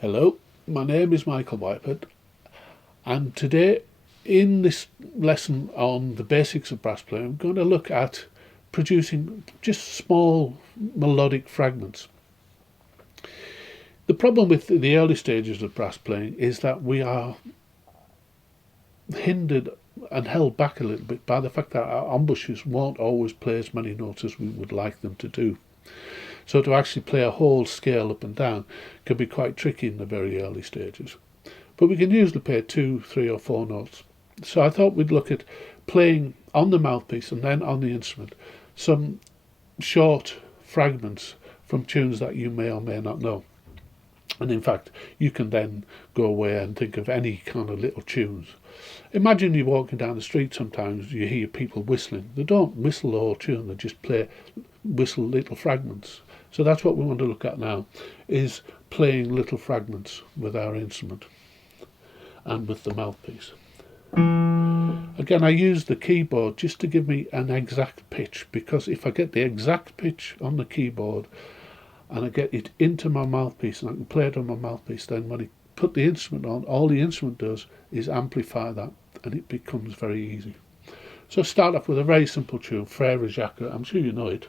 Hello, my name is Michael Whiteford, and today in this lesson on the basics of brass playing, I'm going to look at producing just small melodic fragments. The problem with the early stages of brass playing is that we are hindered and held back a little bit by the fact that our embouchures won't always play as many notes as we would like them to do. So to actually play a whole scale up and down can be quite tricky in the very early stages. But we can usually play 2, 3 or 4 notes. So I thought we'd look at playing on the mouthpiece and then on the instrument some short fragments from tunes that you may or may not know. And in fact, you can then go away and think of any kind of little tunes. Imagine you're walking down the street, sometimes you hear people whistling. They don't whistle the whole tune, they just whistle little fragments. So that's what we want to look at now, is playing little fragments with our instrument and with the mouthpiece. Again, I use the keyboard just to give me an exact pitch, because if I get the exact pitch on the keyboard and I get it into my mouthpiece and I can play it on my mouthpiece, then when I put the instrument on, all the instrument does is amplify that and it becomes very easy. So start off with a very simple tune, Frère Jacques. I'm sure you know it.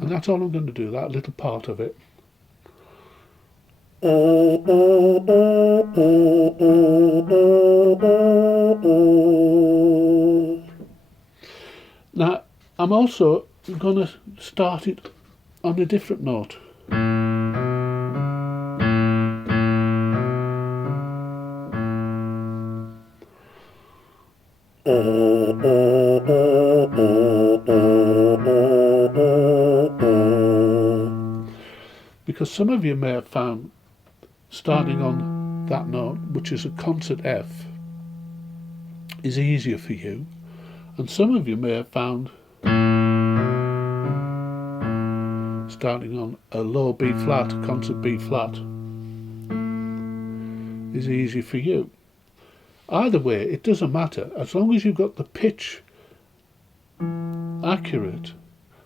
And that's all I'm going to do, that little part of it. Now, I'm also going to start it on a different note. Because some of you may have found starting on that note, which is a concert F, is easier for you, and some of you may have found starting on a low B flat, a concert B flat, is easy for you. Either way, it doesn't matter, as long as you've got the pitch accurate,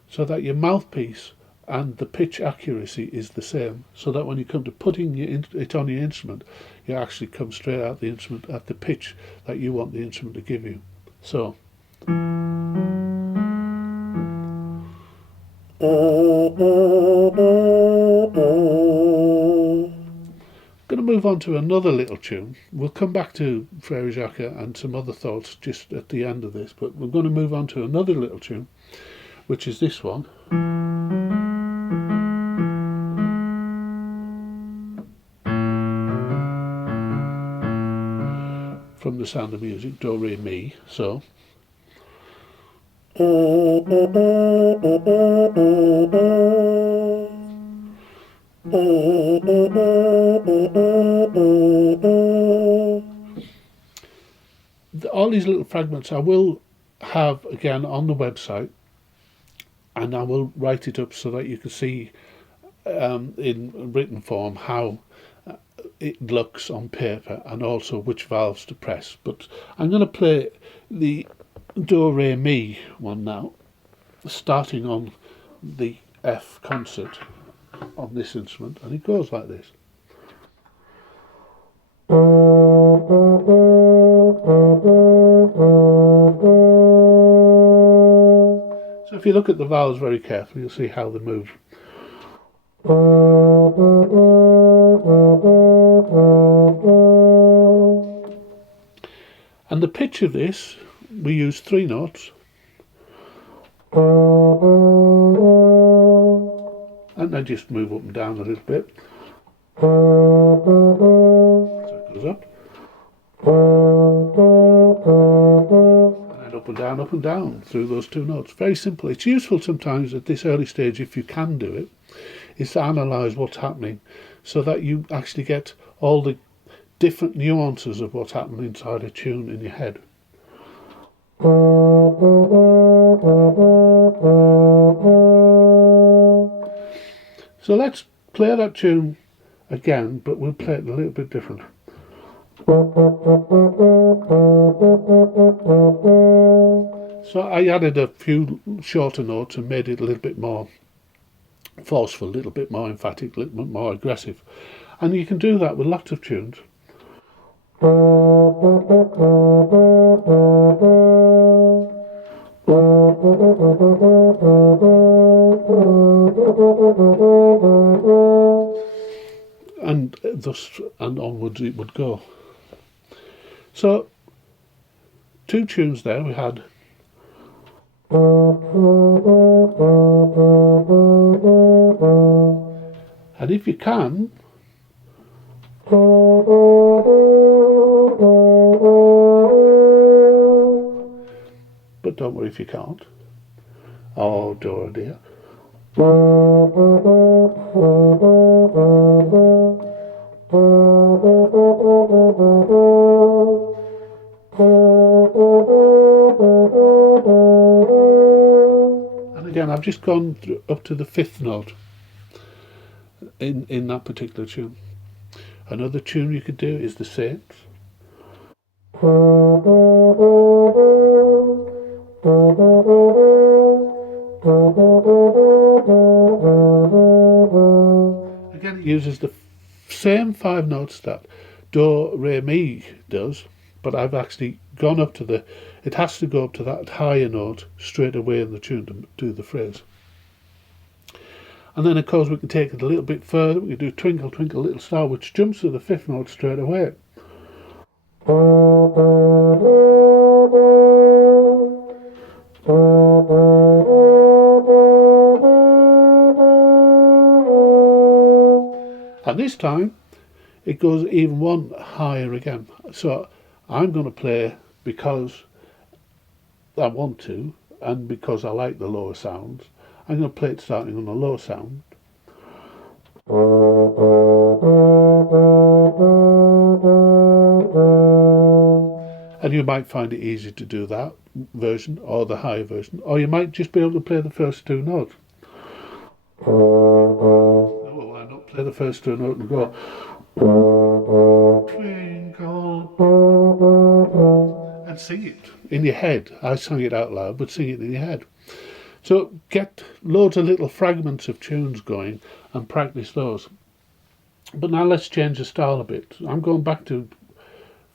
so that your mouthpiece and the pitch accuracy is the same, so that when you come to putting it on your instrument, you actually come straight out the instrument at the pitch that you want the instrument to give you. So I'm going to move on to another little tune. We'll come back to Frère Jacques and some other thoughts just at the end of this, but we're going to move on to another little tune, which is this one. From The Sound of Music, Do, Re, Mi. So all these little fragments I will have again on the website, and I will write it up so that you can see in written form how it looks on paper and also which valves to press. But I'm going to play the Do, Re, Mi one now, starting on the F concert on this instrument, and it goes like this. So if you look at the valves very carefully, you'll see how they move. And the pitch of this, we use 3 notes, and then just move up and down a little bit. So it goes up, and then up and down through those 2 notes. Very simple. It's useful sometimes at this early stage, if you can do it, is to analyse what's happening so that you actually get all the different nuances of what's happening inside a tune in your head. So let's play that tune again, but we'll play it a little bit different. So I added a few shorter notes and made it a little bit more forceful, a little bit more emphatic, a little bit more aggressive. And you can do that with lots of tunes. And thus and onwards it would go. So, 2 tunes there we had. And if you can, but don't worry if you can't. Oh, Dora dear. And again, I've just gone up to the 5th note in that particular tune. Another tune you could do is the Saints. Again, it uses the same 5 notes that Do, Re, Mi does, but I've actually gone up to it has to go up to that higher note straight away in the tune to do the phrase. And then, of course, we can take it a little bit further. We can do Twinkle, Twinkle, Little Star, which jumps to the 5th note straight away. And this time, it goes even one higher again. So I'm going to play because I want to, and because I like the lower sounds. I'm going to play it starting on the low sound. And you might find it easy to do that version or the higher version, or you might just be able to play the first 2 notes. Well, why not play the first 2 notes and go twinkle and sing it in your head. I sang it out loud, but sing it in your head. So get loads of little fragments of tunes going and practice those. But now let's change the style a bit. I'm going back to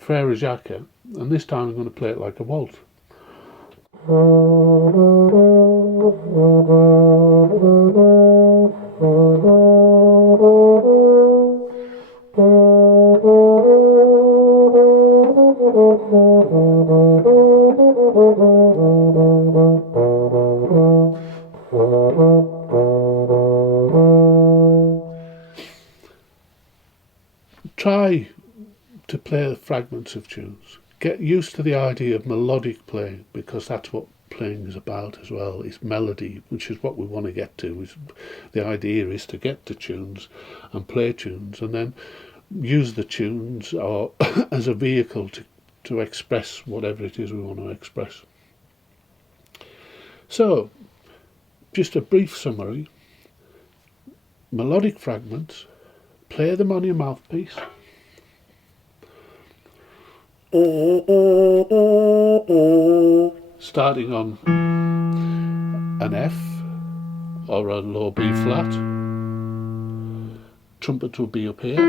Frère Jacques, and this time I'm going to play it like a waltz. Try to play fragments of tunes. Get used to the idea of melodic playing, because that's what playing is about as well. It's melody, which is what we want to get to. The idea is to get to tunes and play tunes, and then use the tunes or as a vehicle to express whatever it is we want to express. So, just a brief summary. Melodic fragments, play them on your mouthpiece. Starting on an F or a low B flat. Trumpet will be up here.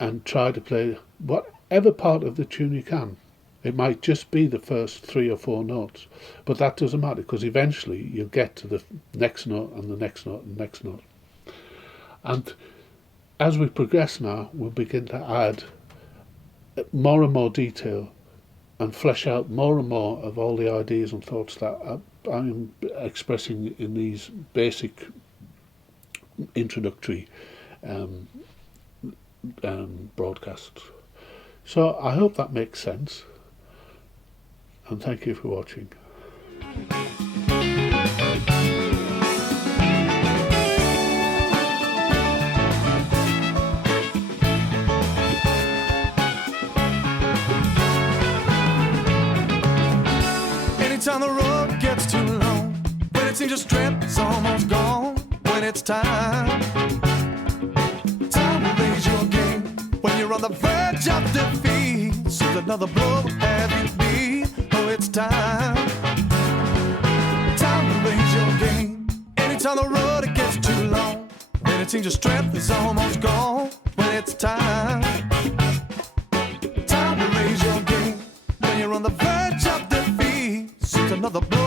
And try to play whatever part of the tune you can. It might just be the first 3 or 4 notes, but that doesn't matter, because eventually you'll get to the next note and the next note and the next note. And as we progress now, we'll begin to add more and more detail and flesh out more and more of all the ideas and thoughts that I'm expressing in these basic introductory broadcasts. So I hope that makes sense, and thank you for watching. Anytime the road gets too long, when it seems your strength's almost gone, when it's time to raise your game, when you're on the verge of defeat, seems another blow will have you beat. Oh, it's time time the road it gets too long, when it seems your strength is almost gone, when it's time to raise your game, when you're on the verge of defeat, seems another blow